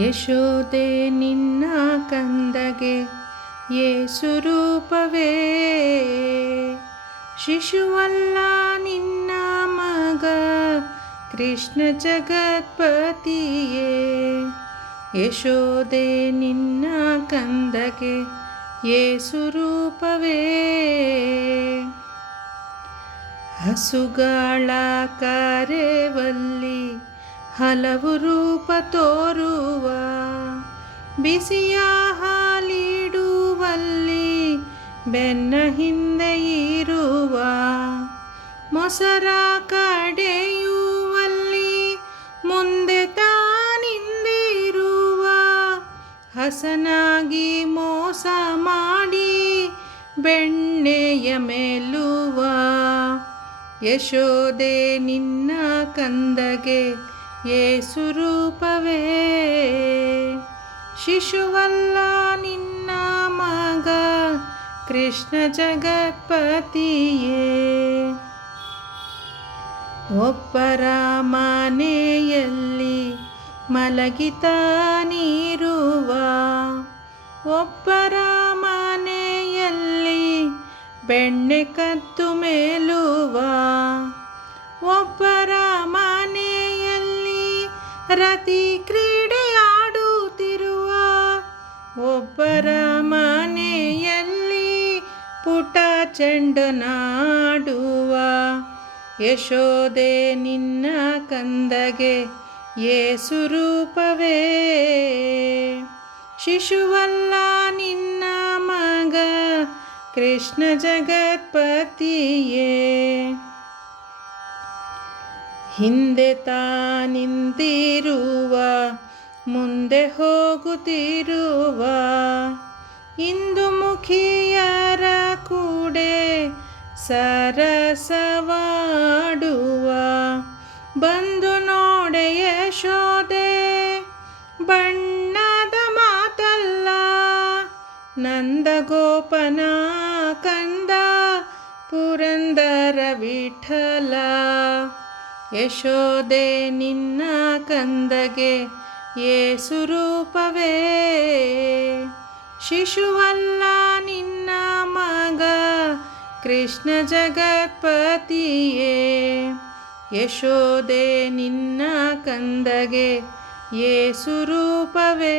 ಯಶೋದೆ ನಿನ್ನ ಕಂದಗೆ ಯೇಸು ರೂಪವೇ, ಶಿಶುವಲ್ಲ ನಿನ್ನ ಮಗ ಕೃಷ್ಣ ಜಗತ್ಪತಿಯೇ. ಯಶೋದೆ ನಿನ್ನ ಕಂದಗೆ ಯೇಸು ರೂಪವೇ, ಹಸುಗಳ ಕರೆವಲ್ಲಿ ಹಲವು ರೂಪ ತೋರುವ, ಬಿಸಿಯ ಹಾಲಿಡುವಲ್ಲಿ ಬೆನ್ನ ಹಿಂದೆ ಇರುವ, ಮೊಸರ ಕಡೆಯುವಲ್ಲಿ ಮುಂದೆ ತಾನಿಂದಿರುವ, ಹಸನಾಗಿ ಮೋಸ ಮಾಡಿ ಬೆಣ್ಣೆಯ ಮೇಲುವ. ಯಶೋದೆ ನಿನ್ನ ಕಂದಗೆ ಯೇಸು ರೂಪವೇ, ಶಿಶುವಲ್ಲ ನಿನ್ನ ಮಗ ಕೃಷ್ಣ ಜಗತ್ಪತಿಯೇ. ಒಬ್ಬರ ಮನೆಯಲ್ಲಿ ಮಲಗಿತಾನಿರುವ, ಒಬ್ಬರ ಮನೆಯಲ್ಲಿ ಬೆಣ್ಣೆ ಕದ್ದು ಮೇಲುವ, ಒಬ್ಬರ ಮನೆಯಲ್ಲಿ ರತಿ ಕ್ರೀಡೆ ಆಡುತ್ತಿರುವ, ಒಬ್ಬರ ಮನೆಯಲ್ಲಿ ಪುಟ ಚೆಂಡನಾಡುವ. ಯಶೋದೆ ನಿನ್ನ ಕಂದಗೆ ಯೇಸು ರೂಪವೇ, ಶಿಶುವಲ್ಲ ನಿನ್ನ ಮಗ ಕೃಷ್ಣ ಜಗತ್ಪತಿಯೇ. ಹಿಂದೆ ತಾನಿಂದಿರುವ, ಮುಂದೆ ಹೋಗುತ್ತಿರುವ, ಇಂದು ಮುಖಿಯರ ಕೂಡೆ ಸರಸವಾಡುವ, ಬಂದು ನೋಡೆ ಯಶೋದೆ ಬಣ್ಣದ ಮಾತಲ್ಲ, ನಂದಗೋಪನ ಕಂದ ಪುರಂದರ ವಿಠಲ. ಯಶೋದೆ ನಿನ್ನ ಕಂದಗೆ ಯೇಸು ರೂಪವೇ, ಶಿಶುವಲ್ಲ ನಿನ್ನ ಮಗ ಕೃಷ್ಣ ಜಗತ್ಪತಿಯೇ. ಯಶೋದೆ ನಿನ್ನ ಕಂದಗೆ ಯೇಸು ರೂಪವೇ.